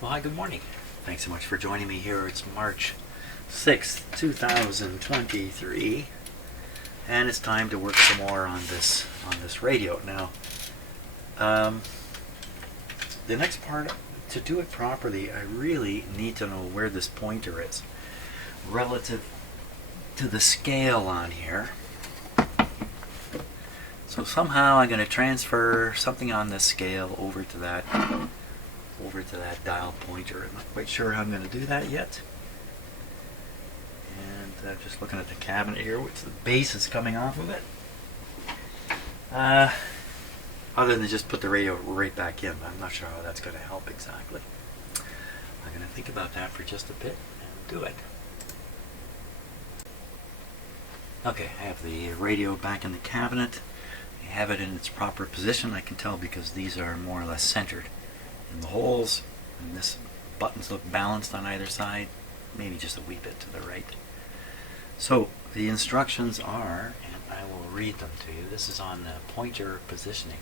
Well, hi, good morning. Thanks so much for joining me here. It's March 6th, 2023, and it's time to work some more on this radio. Now, the next part, to do it properly, I really need to know where this pointer is relative to the scale on here. So somehow I'm going to transfer something on this scale over to that dial pointer. I'm not quite sure how I'm going to do that yet. And just looking at the cabinet here, which the base is coming off of it. Other than just put the radio right back in, I'm not sure how that's going to help exactly. I'm going to think about that for just a bit and do it. Okay, I have the radio back in the cabinet. I have it in its proper position. I can tell because these are more or less centered in the holes, and this buttons look balanced on either side, maybe just a wee bit to the right. So the instructions are, and I will read them to you. This is on the pointer positioning.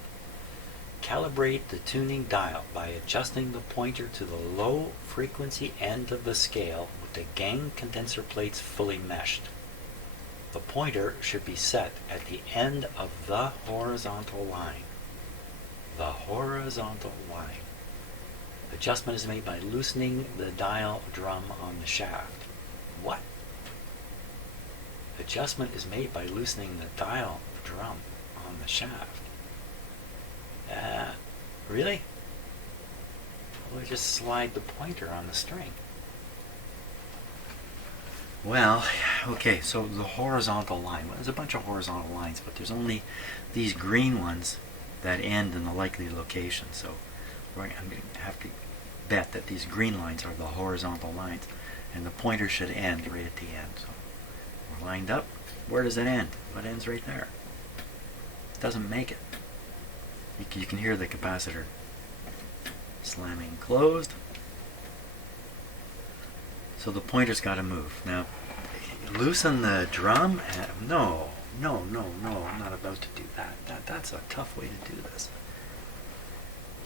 Calibrate the tuning dial by adjusting the pointer to the low frequency end of the scale with the gain condenser plates fully meshed. The pointer should be set at the end of the horizontal line. The horizontal line. Adjustment is made by loosening the dial drum on the shaft. What? Adjustment is made by loosening the dial drum on the shaft. Really? We'll just slide the pointer on the string. Well, okay, so the horizontal line. Well, there's a bunch of horizontal lines, but there's only these green ones that end in the likely location. So I'm going to have to bet that these green lines are the horizontal lines, and the pointer should end right at the end. So we're lined up. Where does it end? It ends right there. It doesn't make it. You can hear the capacitor slamming closed. So the pointer's got to move. Now, loosen the drum. No, I'm not about to do that. That's a tough way to do this.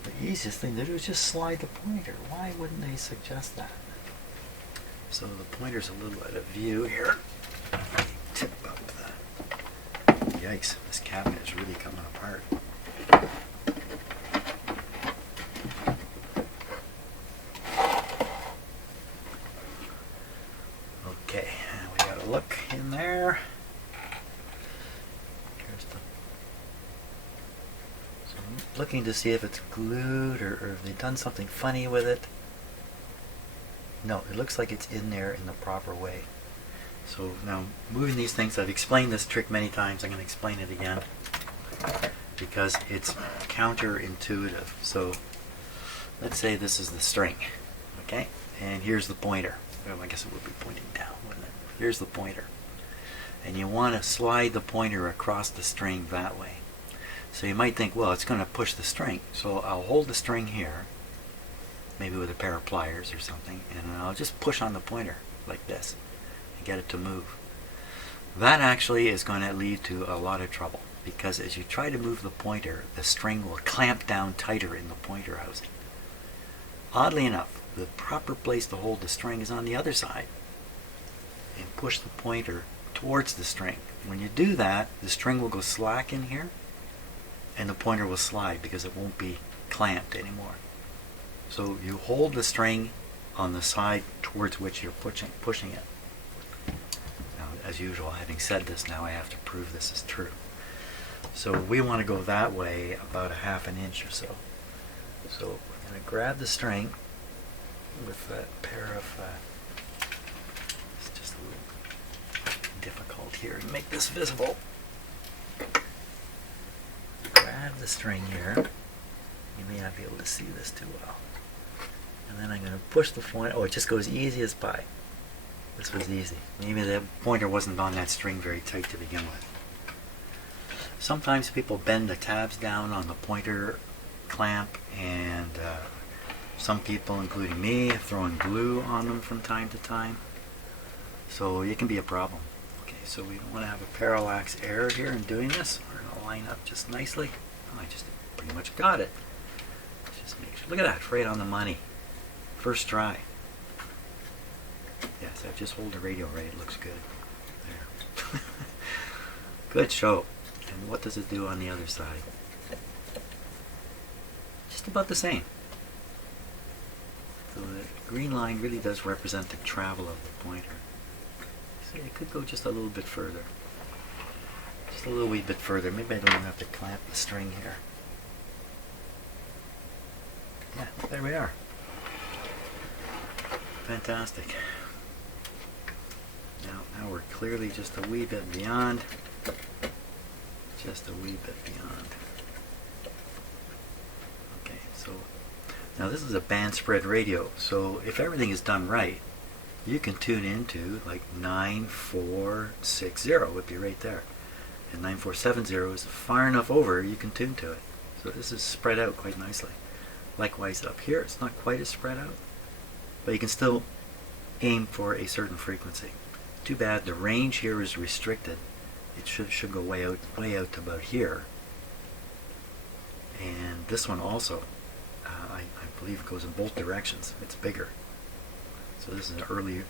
The easiest thing to do is just slide the pointer. Why wouldn't they suggest that? So the pointer's a little out of view here. Tip up that. Yikes, this cabinet is really coming apart. Okay, we got a look in there. So I'm looking to see if it's glued or if they've done something funny with it. No, it looks like it's in there in the proper way. So now moving these things, I've explained this trick many times. I'm going to explain it again because it's counterintuitive. So let's say this is the string, okay? And here's the pointer. Well, I guess it would be pointing down, wouldn't it? Here's the pointer. And you want to slide the pointer across the string that way. So you might think, well, it's going to push the string. So I'll hold the string here, maybe with a pair of pliers or something, and I'll just push on the pointer like this and get it to move. That actually is going to lead to a lot of trouble because as you try to move the pointer, the string will clamp down tighter in the pointer housing. Oddly enough, the proper place to hold the string is on the other side and push the pointer towards the string. When you do that, the string will go slack in here and the pointer will slide because it won't be clamped anymore. So you hold the string on the side towards which you're pushing it. Now, as usual, having said this, now I have to prove this is true. So we want to go that way about a ½ an inch or so. So we're going to grab the string with that pair of, it's just a little difficult here to make this visible. Grab the string here. You may not be able to see this too well. And then I'm going to push the pointer. Oh, it just goes easy as pie. This was easy. Maybe the pointer wasn't on that string very tight to begin with. Sometimes people bend the tabs down on the pointer clamp, and some people, including me, have thrown glue on them from time to time. So it can be a problem. Okay, so we don't want to have a parallax error here in doing this. We're going to line up just nicely. Oh, I just pretty much got it. Let's just make sure. Look at that, right on the money. First try. Yes, I just hold the radio right. It looks good. There. Good show. And what does it do on the other side? Just about the same. So the green line really does represent the travel of the pointer. So it could go just a little bit further. Just a little wee bit further. Maybe I don't even have to clamp the string here. Yeah, there we are. Fantastic. Now we're clearly just a wee bit beyond. Just a wee bit beyond. Okay, so now this is a band spread radio. So if everything is done right, you can tune into like 9460 would be right there. And 9470 is far enough over you can tune to it. So this is spread out quite nicely. Likewise up here, it's not quite as spread out, but you can still aim for a certain frequency. Too bad the range here is restricted. It should go way out to about here. And this one also, I believe it goes in both directions. It's bigger. So this is an early, it's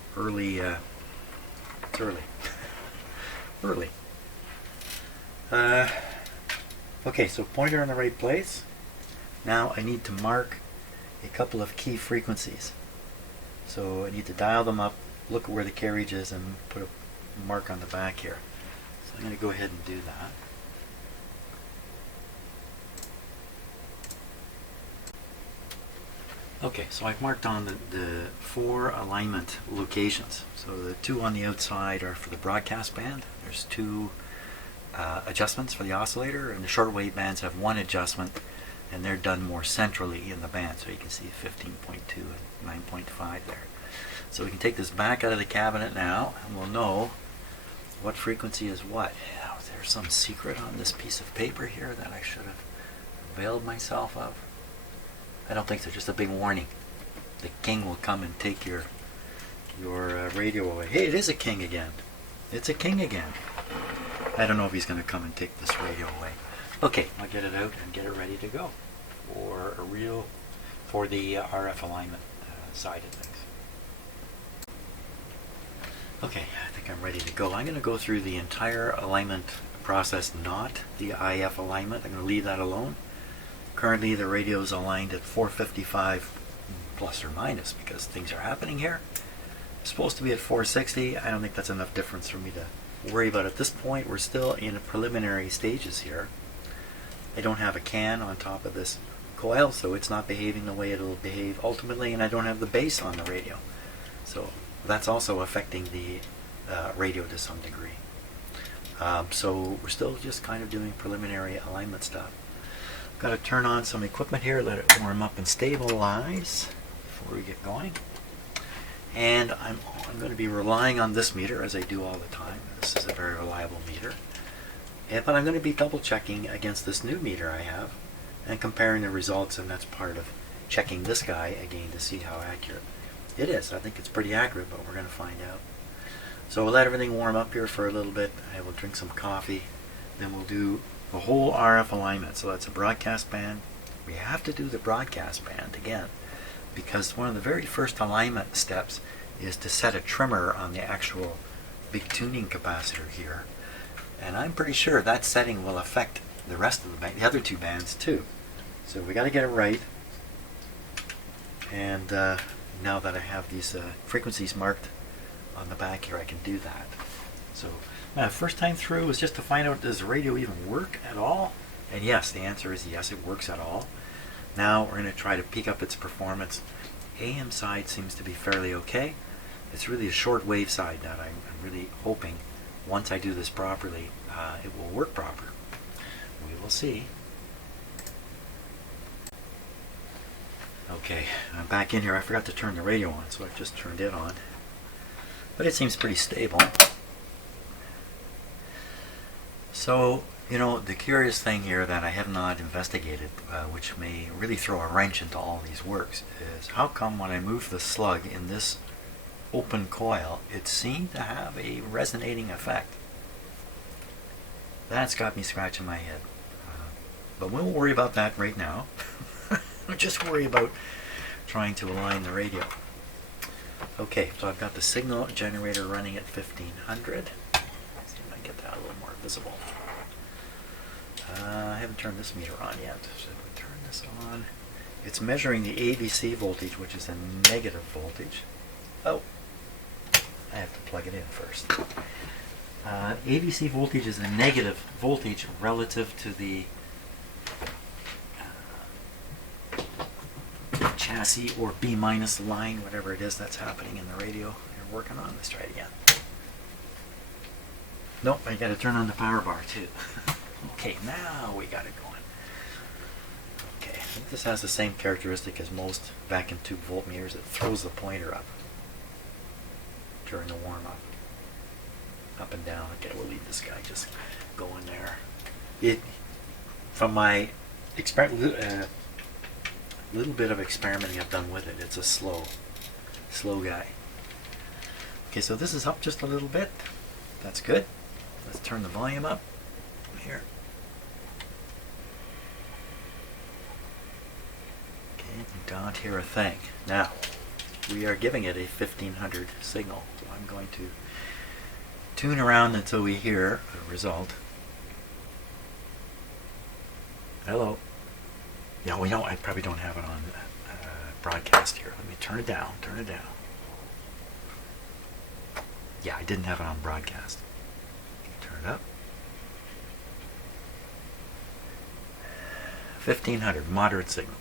early. Early. Okay, so pointer in the right place. Now I need to mark a couple of key frequencies. So I need to dial them up, look at where the carriage is, and put a mark on the back here. So I'm going to go ahead and do that. Okay, so I've marked on the 4 alignment locations. So the 2 on the outside are for the broadcast band. There's 2 adjustments for the oscillator, and the shortwave bands have 1 adjustment, and they're done more centrally in the band. So you can see 15.2 and 9.5 there. So we can take this back out of the cabinet now, and we'll know what frequency is what. Now, there's some secret on this piece of paper here that I should have availed myself of. I don't think so, just a big warning. The king will come and take your radio away. Hey, it is a king again. It's a king again. I don't know if he's going to come and take this radio away. Okay, I'll get it out and get it ready to go for the RF alignment side of things. Okay, I think I'm ready to go. I'm going to go through the entire alignment process, not the IF alignment. I'm going to leave that alone. Currently the radio is aligned at 455 plus or minus because things are happening here. It's supposed to be at 460. I don't think that's enough difference for me to worry about at this point. We're still in the preliminary stages here. I don't have a can on top of this coil, so it's not behaving the way it'll behave ultimately, and I don't have the bass on the radio. So that's also affecting the radio to some degree. So we're still just kind of doing preliminary alignment stuff. Got to turn on some equipment here, let it warm up and stabilize before we get going. And I'm going to be relying on this meter as I do all the time. This is a very reliable meter. But I'm going to be double checking against this new meter I have and comparing the results, and that's part of checking this guy again to see how accurate it is. I think it's pretty accurate, but we're going to find out. So we'll let everything warm up here for a little bit. I will drink some coffee. Then we'll do the whole RF alignment. So that's a broadcast band. We have to do the broadcast band again because one of the very first alignment steps is to set a trimmer on the actual big tuning capacitor here. And I'm pretty sure that setting will affect the rest of the band, the other 2 bands too. So we got to get it right. And now that I have these frequencies marked on the back here, I can do that. So first time through was just to find out, does the radio even work at all? And yes, the answer is yes, it works at all. Now we're going to try to peak up its performance. AM side seems to be fairly okay. It's really the short wave side that I'm really hoping once I do this properly, it will work proper. We will see. Okay, I'm back in here. I forgot to turn the radio on, so I've just turned it on. But it seems pretty stable. So, you know, the curious thing here that I have not investigated, which may really throw a wrench into all these works, is how come when I move the slug in this open coil, it seemed to have a resonating effect. That's got me scratching my head. But we won't worry about that right now. We'll just worry about trying to align the radio. Okay, so I've got the signal generator running at 1500. Let's see if I can get that a little more visible. I haven't turned this meter on yet. So if we turn this on, it's measuring the AVC voltage, which is a negative voltage. Oh, I have to plug it in first. AVC voltage is a negative voltage relative to the chassis or B minus line, whatever it is that's happening in the radio you're working on. Let's try it again. Nope, I got to turn on the power bar too. Okay, now we got it going. Okay, I think this has the same characteristic as most vacuum tube voltmeters. It throws the pointer up during the warm-up. Up and down. Okay, we'll leave this guy just going there. From my little bit of experimenting I've done with it, it's a slow guy. Okay, so this is up just a little bit. That's good. Let's turn the volume up here. Okay, you don't hear a thing. Now, we are giving it a 1500 signal. So I'm going to tune around until we hear a result. Hello. Yeah, well, I probably don't have it on broadcast here. Let me turn it down. Yeah, I didn't have it on broadcast. Turn it up. 1500, moderate signal.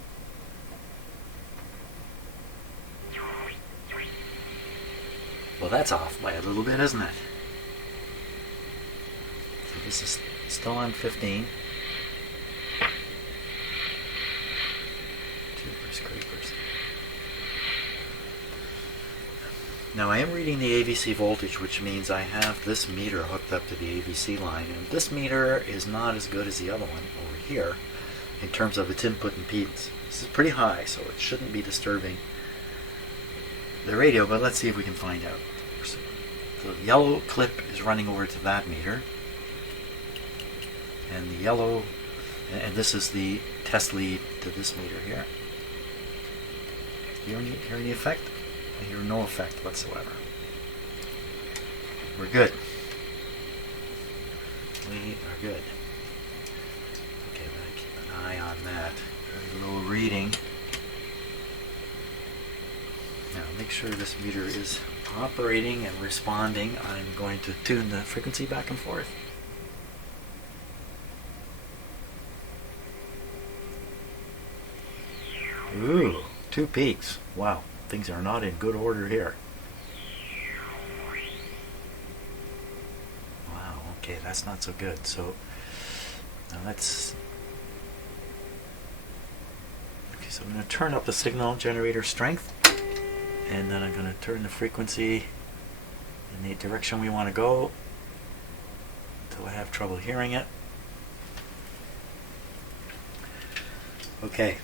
Well, that's off by a little bit, isn't it? So this is still on 15. Creepers. Now I am reading the AVC voltage, which means I have this meter hooked up to the AVC line, and this meter is not as good as the other one over here in terms of its input impedance. This is pretty high, so it shouldn't be disturbing the radio, but let's see if we can find out. So the yellow clip is running over to that meter, and the yellow, and this is the test lead to this meter here. You hear any effect? I hear no effect whatsoever. We're good. We are good. Okay, I'm going to keep an eye on that. Very low reading. Now make sure this meter is operating and responding. I'm going to tune the frequency back and forth. Ooh, 2 peaks. Wow, things are not in good order here. Wow, okay, that's not so good. So now let's. Okay, so I'm going to turn up the signal generator strength, and then I'm going to turn the frequency in the direction we want to go until I have trouble hearing it. Okay.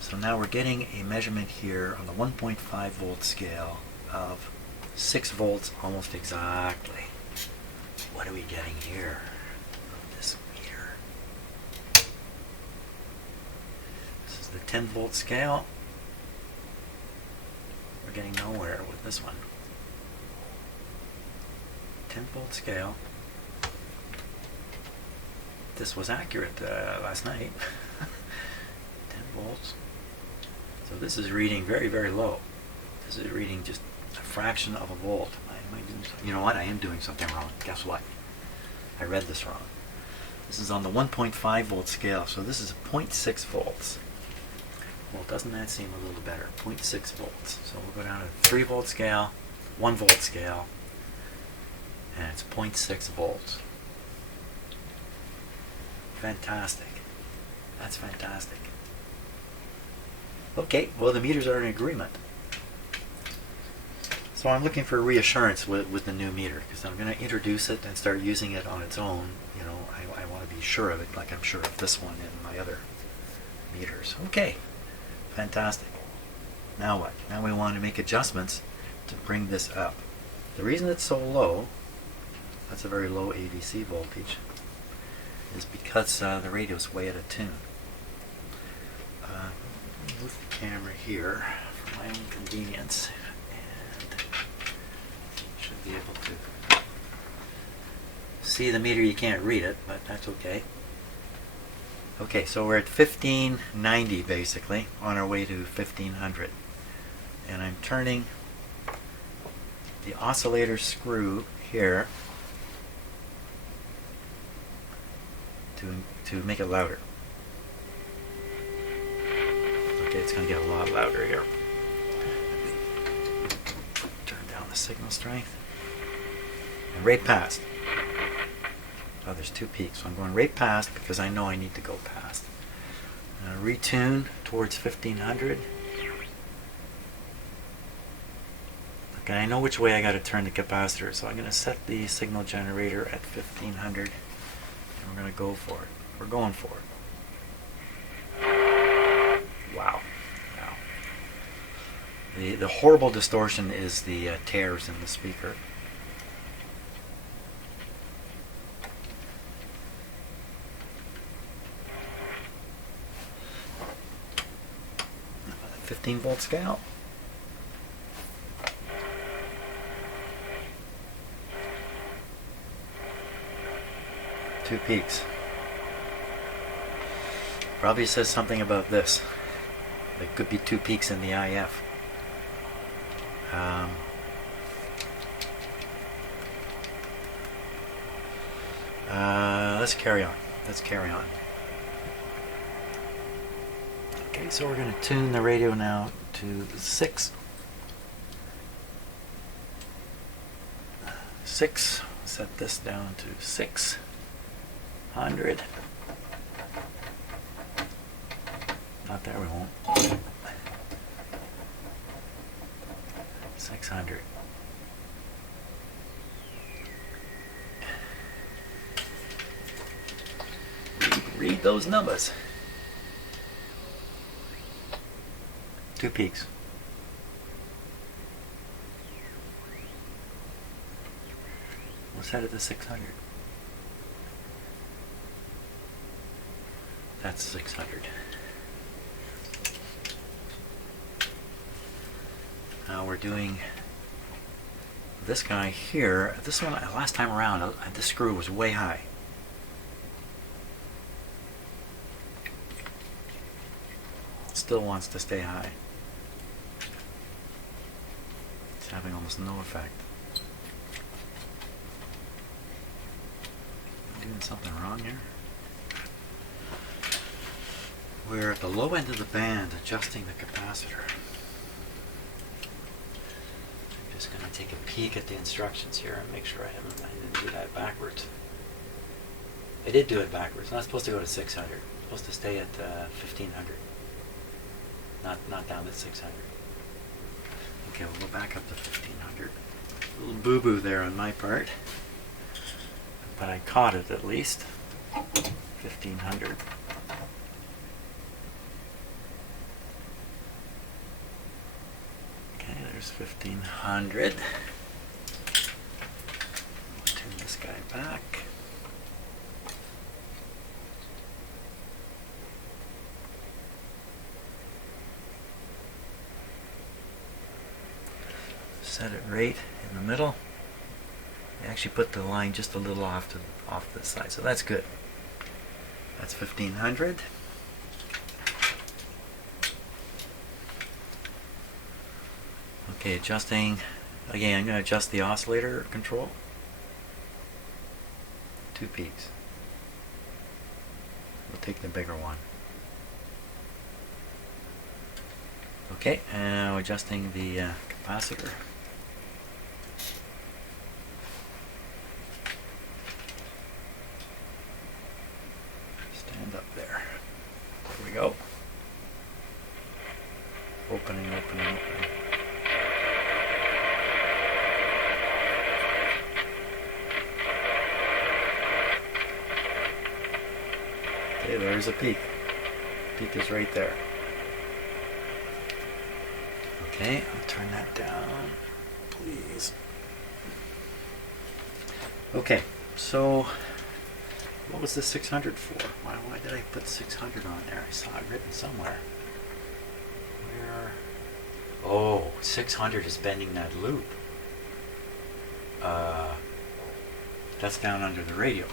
So now we're getting a measurement here on the 1.5 volt scale of 6 volts almost exactly. What are we getting here on this meter? This is the 10 volt scale. We're getting nowhere with this one. 10 volt scale. This was accurate last night. 10 volts. So this is reading very, very low. This is reading just a fraction of a volt. You know what? I am doing something wrong. Guess what? I read this wrong. This is on the 1.5 volt scale, so this is 0.6 volts. Well, doesn't that seem a little better? 0.6 volts. So we'll go down to 3 volt scale, 1 volt scale, and it's 0.6 volts. Fantastic. That's fantastic. Okay, well the meters are in agreement. So I'm looking for reassurance with the new meter, because I'm going to introduce it and start using it on its own. You know, I want to be sure of it, like I'm sure of this one and my other meters. Okay, fantastic. Now what? Now we want to make adjustments to bring this up. The reason it's so low, that's a very low AVC voltage, is because the radio's way out of tune. Move camera here for my own convenience, and should be able to see the meter. You can't read it, but that's okay. Okay, so we're at 1590 basically, on our way to 1500. And I'm turning the oscillator screw here to make it louder. Okay, it's going to get a lot louder here. Turn down the signal strength. And right past. Oh, there's two peaks, so I'm going right past because I know I need to go past. Retune towards 1500. Okay, I know which way I got to turn the capacitor, so I'm going to set the signal generator at 1500, and we're going to go for it. We're going for it. Wow. Wow. The horrible distortion is the tears in the speaker. A 15-volt scale. Two peaks. Probably says something about this. There could be two peaks in the IF. Let's carry on. Let's carry on. Okay, so we're going to tune the radio now to 6. 6. Set this down to 600. Not there, we won't. 600. Read those numbers. Two peaks. We'll set it to 600. That's 600. Now we're doing this guy here. This one, last time around, this screw was way high. Still wants to stay high. It's having almost no effect. I'm doing something wrong here. We're at the low end of the band, adjusting the capacitor. I'm just going to take a peek at the instructions here and make sure I didn't do that backwards. I did do it backwards. I'm not supposed to go to 600. I'm supposed to stay at 1500. Not down at 600. Okay, we'll go back up to 1500. A little boo-boo there on my part, but I caught it at least. 1500. Okay, there's 1500. Turn this guy back. Set it right in the middle. I actually put the line just a little off the side, so that's good. That's 1500. Okay, adjusting. Again, I'm going to adjust the oscillator control. Two peaks. We'll take the bigger one. Okay, and now adjusting the capacitor. Stand up there. There we go. Opening, opening, opening. Okay, there's a peak. Peak is right there. Okay, I'll turn that down, please. Okay, so what was the 600 for? Why did I put 600 on there? I saw it written somewhere. 600 is bending that loop. That's down under the radio.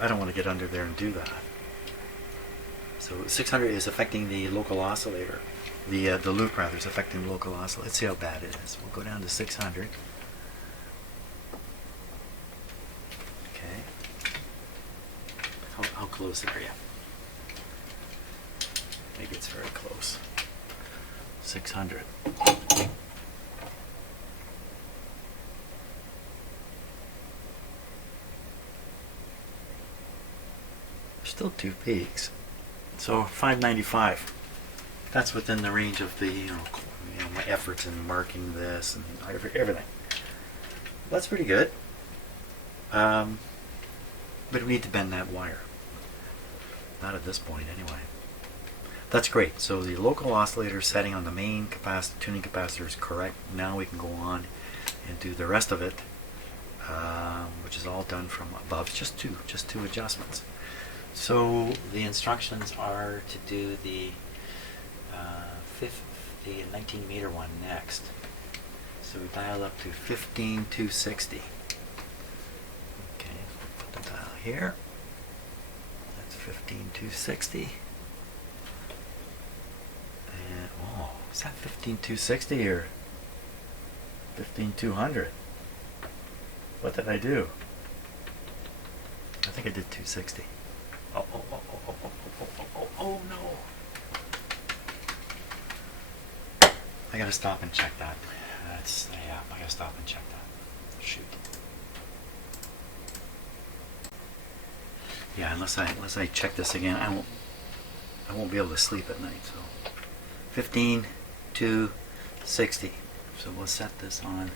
I don't want to get under there and do that. So 600 is affecting the local oscillator. The loop rather is affecting the local oscillator. Let's see how bad it is. We'll go down to 600. Okay. How close are you? Maybe it's very close. 600. Still 2 peaks. So 595. That's within the range of the my efforts in marking this and everything. That's pretty good. But we need to bend that wire. Not at this point anyway. That's great. So the local oscillator setting on the main tuning capacitor is correct. Now we can go on and do the rest of it, which is all done from above. It's just two adjustments. So the instructions are to do the 19 meter one next. So we dial up to 15260. Okay, put the dial here. That's 15260. And oh, is that 15260 or 15200? What did I do? I think I did 260. Oh no. I gotta stop and check that. I gotta stop and check that. Shoot. Yeah, unless I check this again, I won't be able to sleep at night. So 15 to 60. So we'll set this on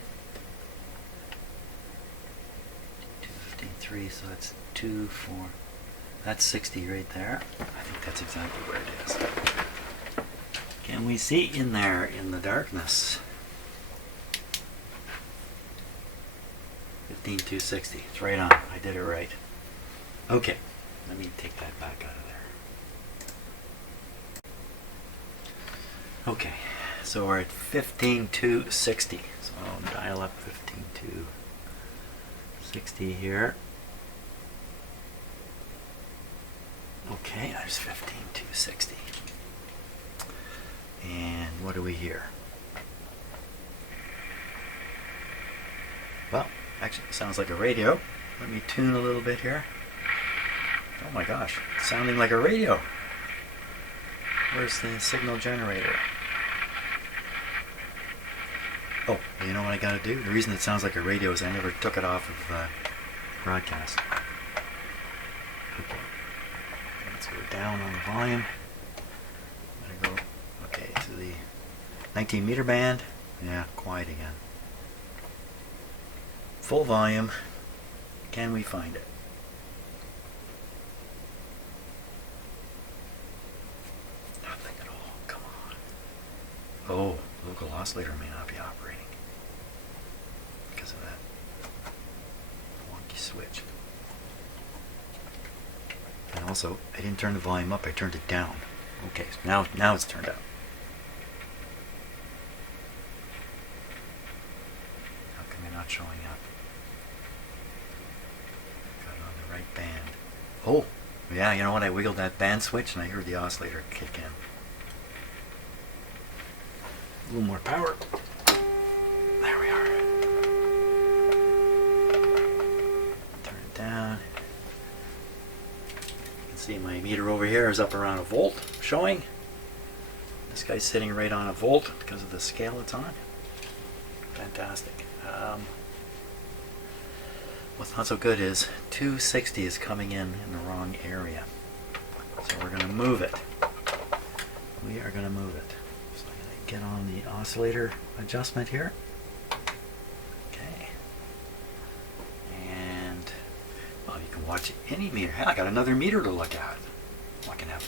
215.3, so that's 2, 4. That's 60 right there. I think that's exactly where it is. Can we see in there in the darkness? 15260. It's right on. I did it right. Okay. Let me take that back out of there. Okay. So we're at 15260. So I'll dial up 15260 here. Okay, there's 15260. And what do we hear? Well, actually it sounds like a radio. Let me tune a little bit here. Oh my gosh, it's sounding like a radio. Where's the signal generator? Oh, well, you know what I gotta do? The reason it sounds like a radio is I never took it off of broadcast. Okay. Let's go down on the volume. I'm gonna go to the 19 meter band. Yeah, quiet again. Full volume. Can we find it? Nothing at all. Come on. Oh, local oscillator may not be operating because of that wonky switch. And also, I didn't turn the volume up, I turned it down. Okay, so now it's turned up. How come you're not showing up? Got it on the right band. Oh, yeah, you know what? I wiggled that band switch and I heard the oscillator kick in. A little more power. There we are. Turn it down. See, my meter over here is up around a volt showing. This guy's sitting right on a volt because of the scale it's on. Fantastic. What's not so good is 260 is coming in the wrong area. So we're going to move it. We are going to move it. So I'm going to get on the oscillator adjustment here. Okay. And well, you can watch any meter. Hey, I got another meter to look at. I can have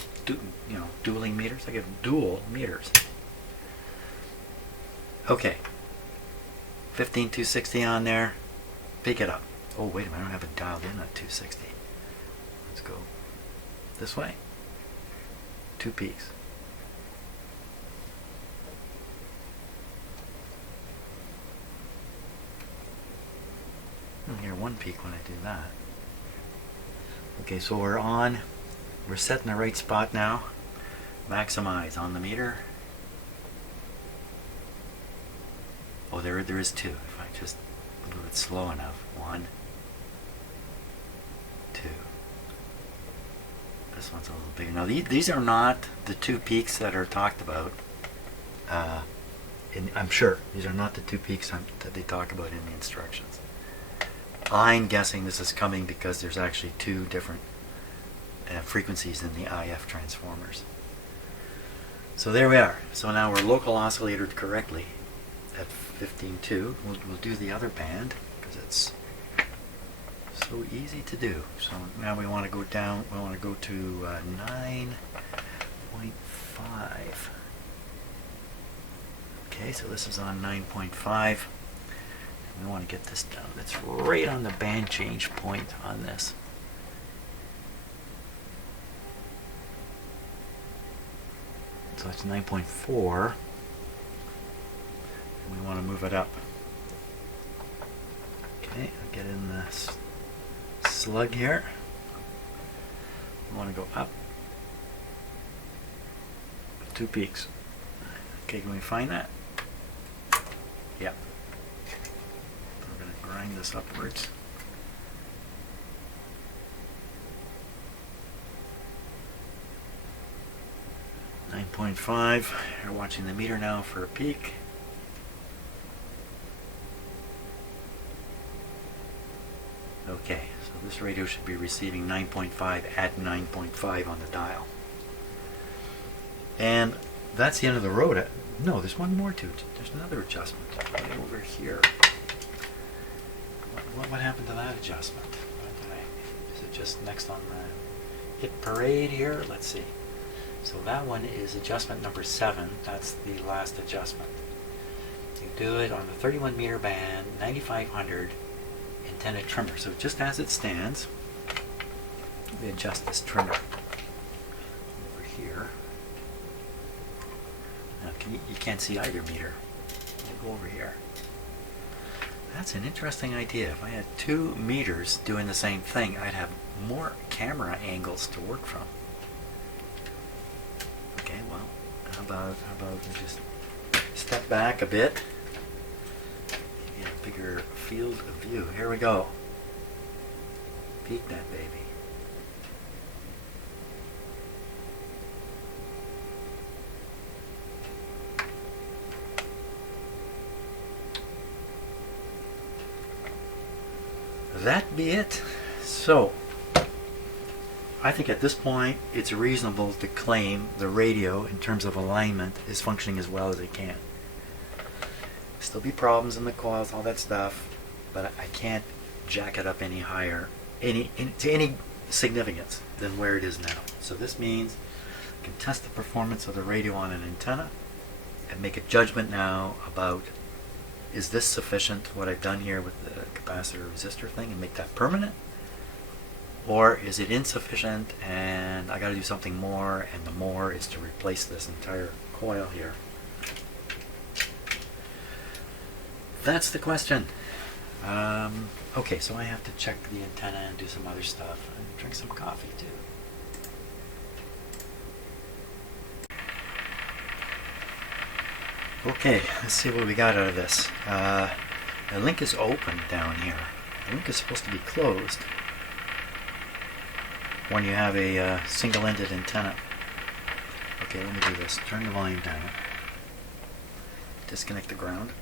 dueling meters. I get dual meters. Okay. 15260 on there. Pick it up. Oh wait a minute, I don't have it dialed in at 260. Let's go this way. 2 peaks. one peak when I do that. Okay, so we're on. We're set in the right spot now. Maximize on the meter. Oh, there is 2. If I just move it slow enough. 1, 2. This one's a little bigger. Now these are not the 2 peaks that are talked about. I'm sure these are not the 2 peaks that they talk about in the instructions. I'm guessing this is coming because there's actually 2 different frequencies in the IF transformers. So there we are. So now we're local oscillated correctly at 15.2. We'll do the other band because it's so easy to do. So now we want to go down. We want to go to 9.5. Okay, so this is on 9.5. We want to get this down. That's right on the band change point on this. So it's 9.4. And we want to move it up. Okay, I'll get in this slug here. We want to go up. 2 peaks. Okay, can we find that? Yep. We're going to grind this upwards. .5. You're watching the meter now for a peak. Okay, so this radio should be receiving 9.5 at 9.5 on the dial. And that's the end of the road. No, there's one more to it. There's another adjustment right over here. What happened to that adjustment? Is it just next on the hit parade here? Let's see. So that one is adjustment number 7. That's the last adjustment. You do it on the 31 meter band, 9500 antenna trimmer. So just as it stands, we adjust this trimmer over here. Now you can't see either meter. We'll go over here. That's an interesting idea. If I had 2 meters doing the same thing, I'd have more camera angles to work from. Okay, well, how about we just step back a bit, get a bigger field of view. Here we go. Peek that baby. That be it. So I think at this point it's reasonable to claim the radio in terms of alignment is functioning as well as it can. Still be problems in the coils, all that stuff, but I can't jack it up any higher, to any significance than where it is now. So this means I can test the performance of the radio on an antenna and make a judgment now about, is this sufficient, what I've done here with the capacitor resistor thing, and make that permanent? Or is it insufficient and I got to do something more, and the more is to replace this entire coil here? That's the question. Okay, so I have to check the antenna and do some other stuff and drink some coffee too. Okay, let's see what we got out of this. The link is open down here. The link is supposed to be closed when you have a single-ended antenna. Okay, let me do this. Turn the volume down. Disconnect the ground.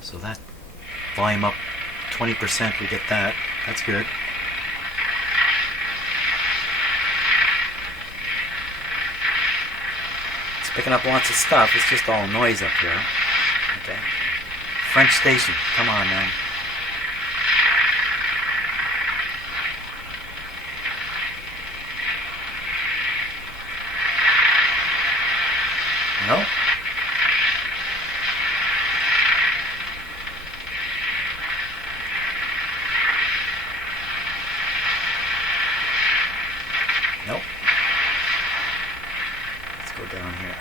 So that volume up 20%, we get that. That's good. It's picking up lots of stuff. It's just all noise up here. Okay. French station. Come on, man. No? Nope. Let's go down here.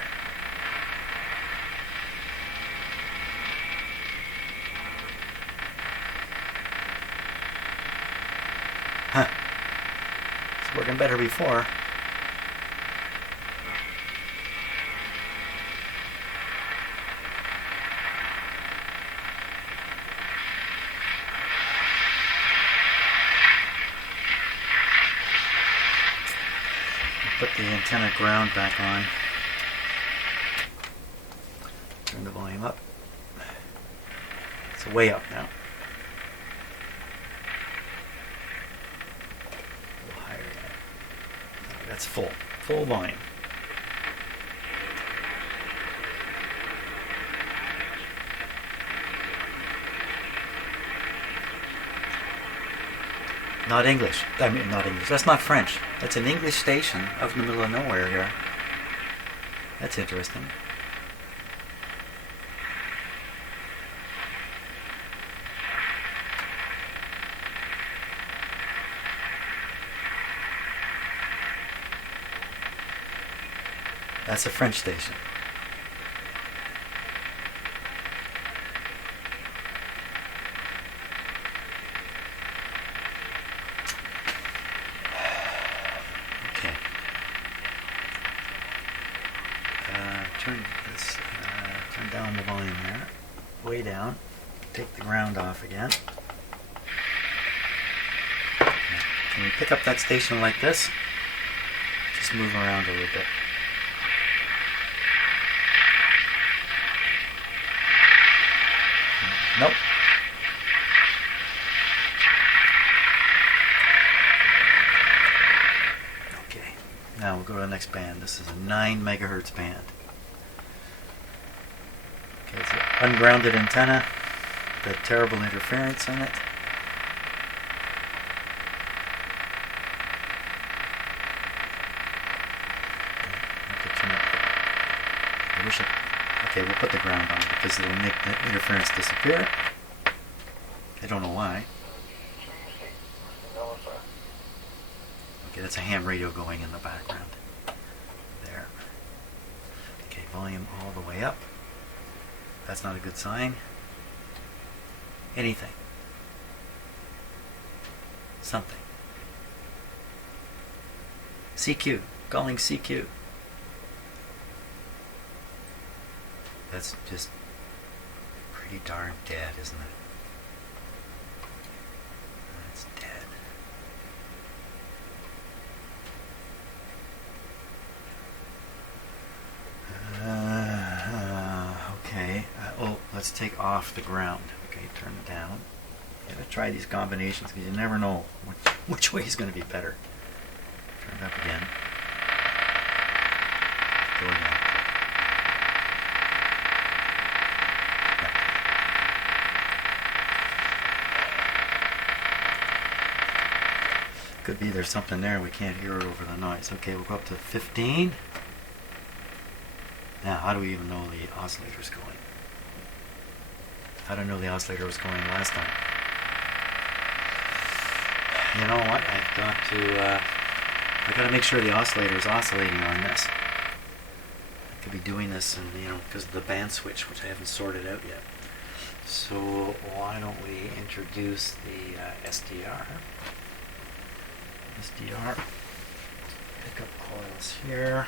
working better before. Put the antenna ground back on. Turn the volume up. It's way up now. A little higher there. That's full volume. Not English. I mean, not English. That's not French. That's an English station out in the middle of nowhere here. That's interesting. That's a French station. Okay. Turn down the volume there. Way down. Take the ground off again. Can we pick up that station like this? Just move around a little bit. Nope. Okay. Now we'll go to the next band. This is a 9 megahertz band. Okay, it's an ungrounded antenna. The terrible interference in it. I wish it. Okay, we'll put the ground on because it'll make the interference disappear. I don't know why. Okay, that's a ham radio going in the background. There. Okay, volume all the way up. That's not a good sign. Anything. Something. CQ. Calling CQ. That's just pretty darn dead, isn't it? That's dead. Okay. Oh, let's take off the ground. Okay, turn it down. You gotta try these combinations because you never know which way is going to be better. Turn it up again. Go again. Could be there's something there, we can't hear it over the noise. Okay, we'll go up to 15. Now, how do we even know the oscillator's going? I don't know the oscillator was going last time. You know what? I've got to make sure the oscillator is oscillating on this. I could be doing this, and because of the band switch, which I haven't sorted out yet. So why don't we introduce the SDR? Pickup coils here.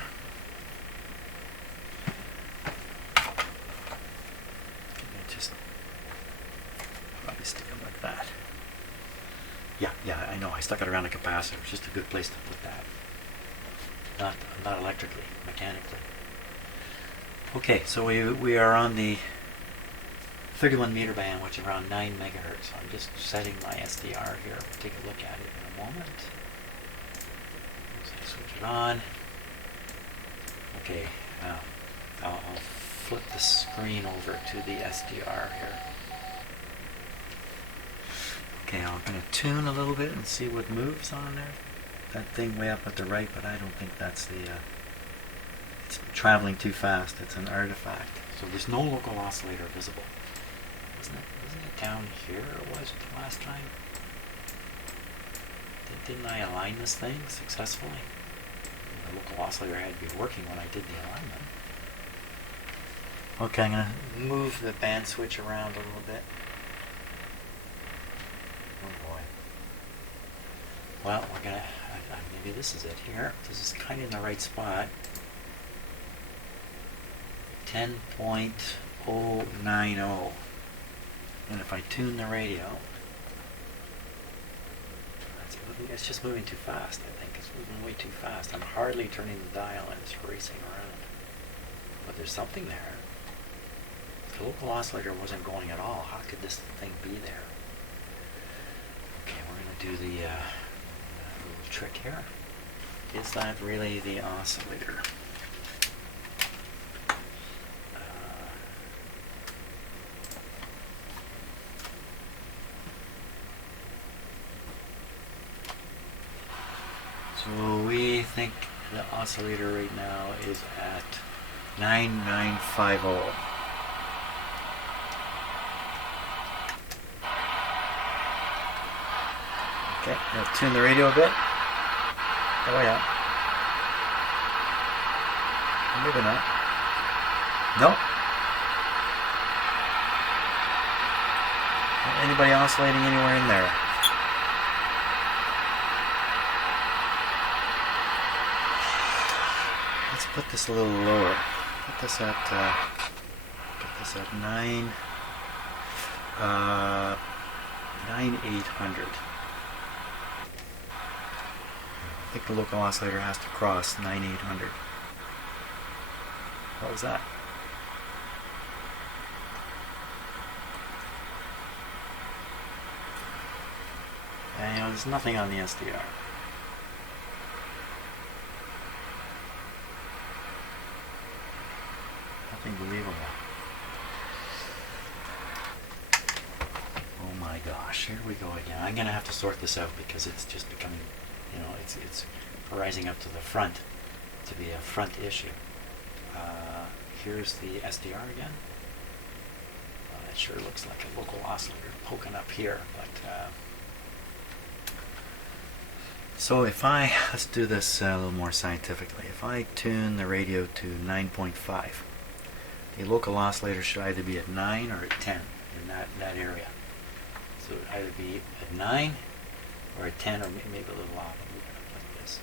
Just probably stick them like that. Yeah, I know. I stuck it around a capacitor. It's just a good place to put that. Not electrically, mechanically. Okay, so we are on the 31 meter band, which is around 9 megahertz. I'm just setting my SDR here. We'll take a look at it in a moment. Switch it on. Okay, I'll flip the screen over to the SDR here. Okay, I'm going to tune a little bit and see what moves on there. That thing way up at the right, but I don't think that's it's traveling too fast. It's an artifact. So there's no local oscillator visible. Wasn't it down here it was last time? Didn't I align this thing successfully? The local oscillator had to be working when I did the alignment. Okay, I'm going to move the band switch around a little bit. Oh boy. Well, maybe this is it here. This is kind of in the right spot. 10.090. And if I tune the radio, it's just moving too fast, I think. It's moving way too fast. I'm hardly turning the dial and it's racing around. But there's something there. If the local oscillator wasn't going at all, how could this thing be there? Okay, we're going to do the little trick here. Is that really the oscillator? So we think the oscillator right now is at 9950. Okay, now tune the radio a bit. Oh yeah. Maybe not. Nope. Anybody oscillating anywhere in there? Let's put this a little lower. Put this at 9800. I think the local oscillator has to cross 9800. What was that? And there's nothing on the SDR. Nothing believable. Oh my gosh, here we go again. I'm going to have to sort this out because it's just becoming, it's rising up to the front to be a front issue. Here's the SDR again. It sure looks like a local oscillator poking up here, but so if let's do this a little more scientifically. If I tune the radio to 9.5, the local oscillator should either be at 9 or at 10 in that area. So it would either be at 9 or at 10 or maybe a little off. I'm moving up like this.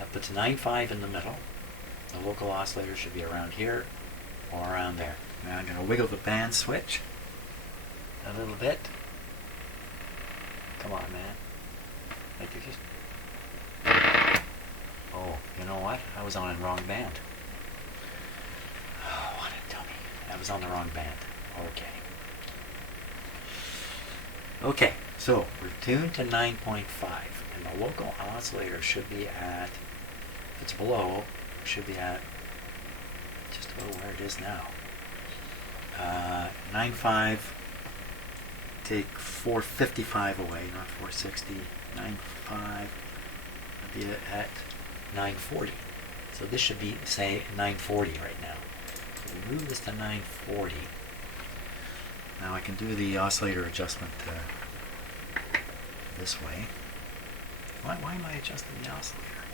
That puts 9.5 in the middle. The local oscillator should be around here or around there. Now I'm going to wiggle the band switch a little bit. Come on, man. Like you just... Oh, you know what? I was on the wrong band. Oh, what a dummy. I was on the wrong band. Okay. Okay, so we're tuned to 9.5, and the local oscillator should be at, if it's below, should be at just about where it is now. 9.5, take 455 away, not 460. 9.5 would be at 940. So this should be, say, 940 right now. So we move this to 940. Now I can do the oscillator adjustment this way. Why am I adjusting the oscillator?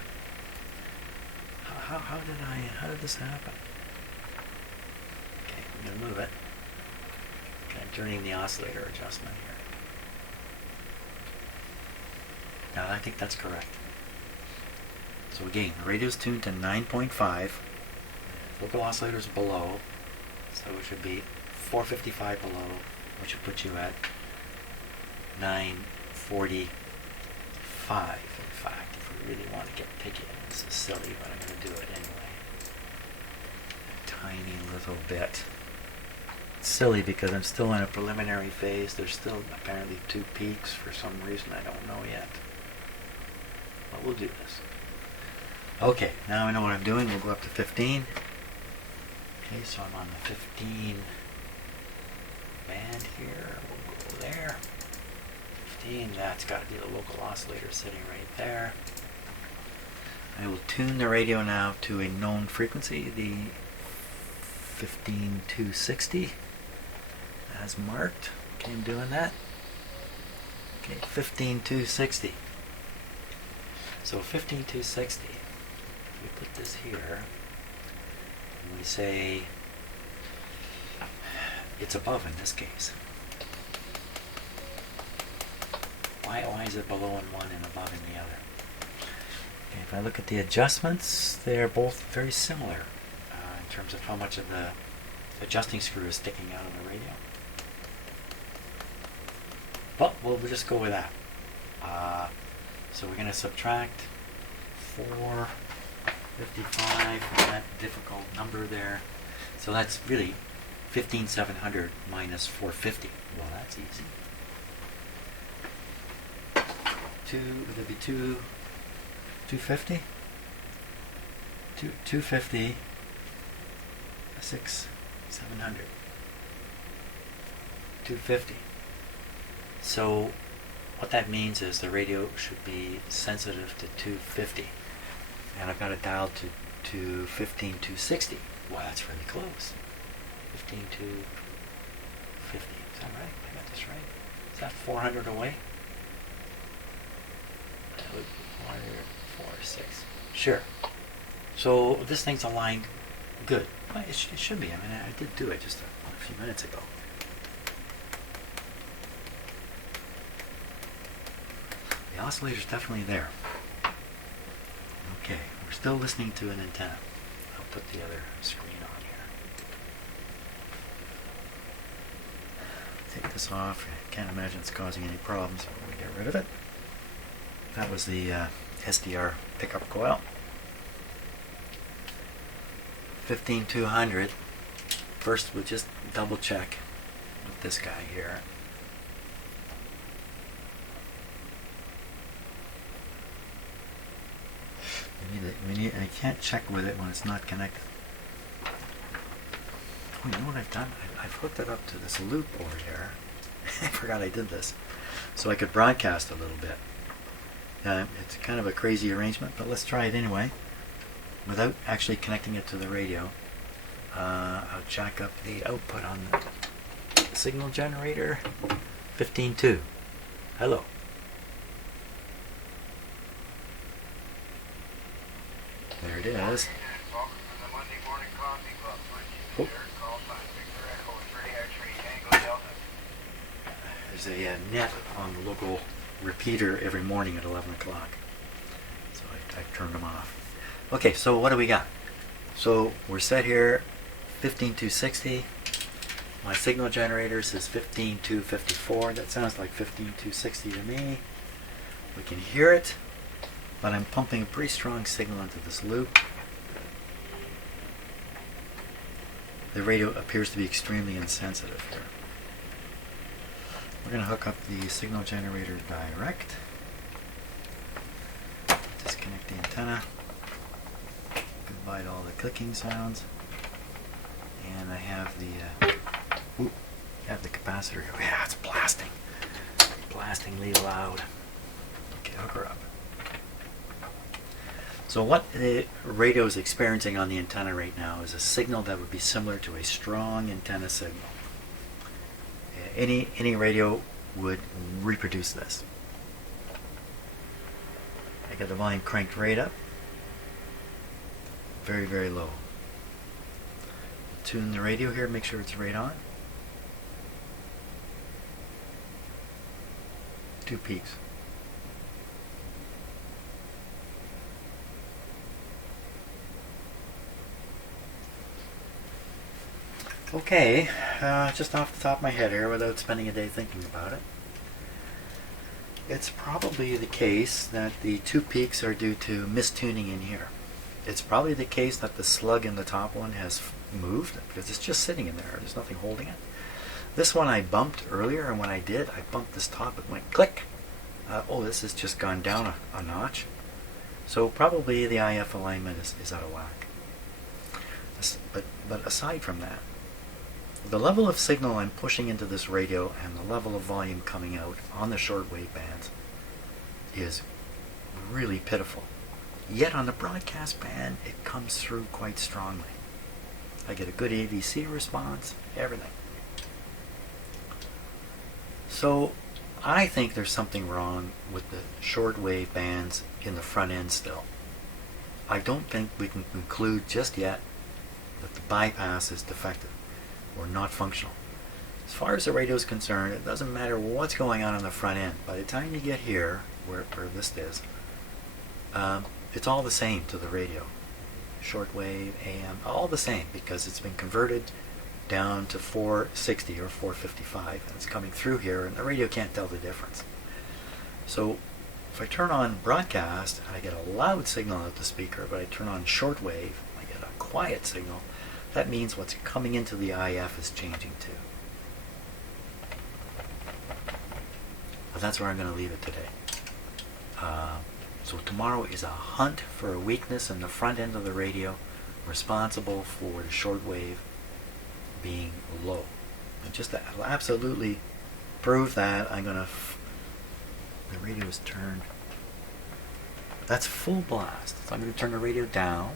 How did this happen? Okay, I'm going to move it. Okay, I'm turning the oscillator adjustment here. Now I think that's correct. So again, the radio's tuned to 9.5. Local oscillator's below, so it should be 455 below, which would put you at 945. In fact, if we really want to get picky, this is silly, but I'm going to do it anyway. A tiny little bit. It's silly because I'm still in a preliminary phase. There's still apparently 2 peaks for some reason I don't know yet. But we'll do this. Okay, now I know what I'm doing. We'll go up to 15. Okay, so I'm on the 15 band here. We'll go there. 15, that's got to be the local oscillator sitting right there. I will tune the radio now to a known frequency, the 15260, as marked. Okay, I'm doing that. Okay, 15260. So 15260, if we put this here, and we say it's above in this case. Why is it below in one and above in the other? If I look at the adjustments, they're both very similar in terms of how much of the adjusting screw is sticking out of the radio. But we'll just go with that. So we're going to subtract 455 from that difficult number there. So that's really 15,700 minus 450. Well, that's easy. Would it be 250? 250, 700. 250. So what that means is the radio should be sensitive to 250. And I've got it dialed to 15,260. Well, that's really close. 15,250. Is that right? I got this right? Is that 400 away? That would be 400, 4, 6. Sure. So this thing's aligned good. Well, it should be. I mean, I did do it just a few minutes ago. The oscillator's definitely there. Okay, we're still listening to an antenna. I'll put the other screen on here. Take this off. I can't imagine it's causing any problems. I'm going to get rid of it. That was the SDR pickup coil. 15,200. First, we'll just double check with this guy here. I can't check with it when it's not connected. Oh, you know what I've done? I've hooked it up to this loop over here. I forgot I did this. So I could broadcast a little bit. It's kind of a crazy arrangement, but let's try it anyway. Without actually connecting it to the radio. I'll jack up the output on the signal generator. 15.2. Hello. There it is. Oh. There's a net on the local repeater every morning at 11 o'clock. So I've turned them off. Okay, so what do we got? So we're set here 15,260. My signal generator says 15,254. That sounds like 15,260 to me. We can hear it, but I'm pumping a pretty strong signal into this loop. The radio appears to be extremely insensitive here. We're going to hook up the signal generator direct. Disconnect the antenna. Goodbye to all the clicking sounds. And I have the capacitor here. Yeah, it's blasting. Blastingly loud. Okay, hook her up. So what the radio is experiencing on the antenna right now is a signal that would be similar to a strong antenna signal. Any radio would reproduce this. I got the volume cranked right up. Very, very low. Tune the radio here, make sure it's right on. 2 peaks. Okay, just off the top of my head here, without spending a day thinking about it, it's probably the case that the 2 peaks are due to mistuning in here. It's probably the case that the slug in the top one has moved, because it's just sitting in there. There's nothing holding it. This one I bumped earlier, and when I did, I bumped this top, it went click. Oh, this has just gone down a notch. So probably the IF alignment is out of whack. But aside from that, the level of signal I'm pushing into this radio and the level of volume coming out on the shortwave bands is really pitiful. Yet on the broadcast band, it comes through quite strongly. I get a good AVC response, everything. So I think there's something wrong with the shortwave bands in the front end still. I don't think we can conclude just yet that the bypass is defective or not functional. As far as the radio is concerned, it doesn't matter what's going on the front end. By the time you get here, where this is, it's all the same to the radio. Shortwave, AM, all the same, because it's been converted down to 460 or 455, and it's coming through here, and the radio can't tell the difference. So if I turn on broadcast, I get a loud signal at the speaker, but I turn on shortwave, I get a quiet signal. That means what's coming into the IF is changing too. But that's where I'm going to leave it today. So tomorrow is a hunt for a weakness in the front end of the radio responsible for the shortwave being low. And just to absolutely prove that, I'm going to... the radio is turned... That's full blast. So I'm going to turn the radio down.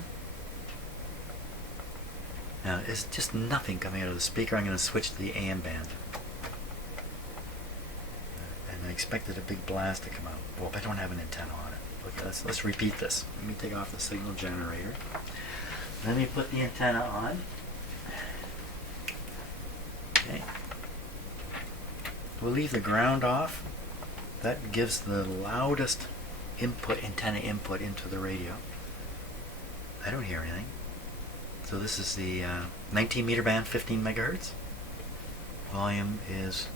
Now, it's just nothing coming out of the speaker. I'm going to switch to the AM band. And I expected a big blast to come out. Well, I don't have an antenna on it. But let's repeat this. Let me take off the signal generator. Let me put the antenna on. Okay. We'll leave the ground off. That gives the loudest input, antenna input into the radio. I don't hear anything. So this is the 19 meter band, 15 megahertz. Volume is...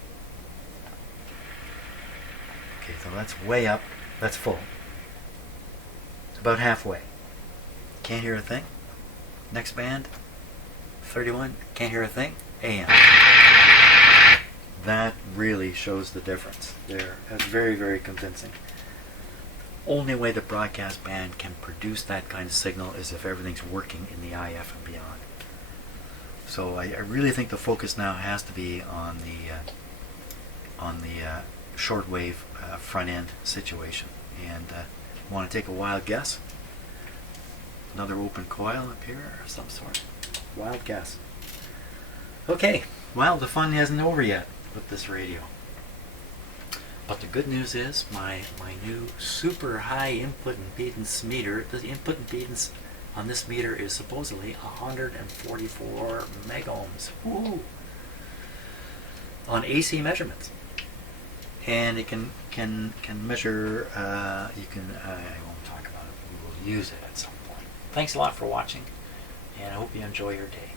okay, so that's way up. That's full. It's about halfway. Can't hear a thing. Next band, 31. Can't hear a thing. AM. That really shows the difference there. That's very, very convincing. Only way the broadcast band can produce that kind of signal is if everything's working in the IF and beyond. So I really think the focus now has to be on the shortwave front end situation. And want to take a wild guess? Another open coil up here or some sort. Wild guess. Okay, well, the fun isn't over yet with this radio. But the good news is my new super high input impedance meter, the input impedance on this meter is supposedly 144 megohms. Woo! On AC measurements. And it can measure, I won't talk about it, we will use it at some point. Thanks a lot for watching, and I hope you enjoy your day.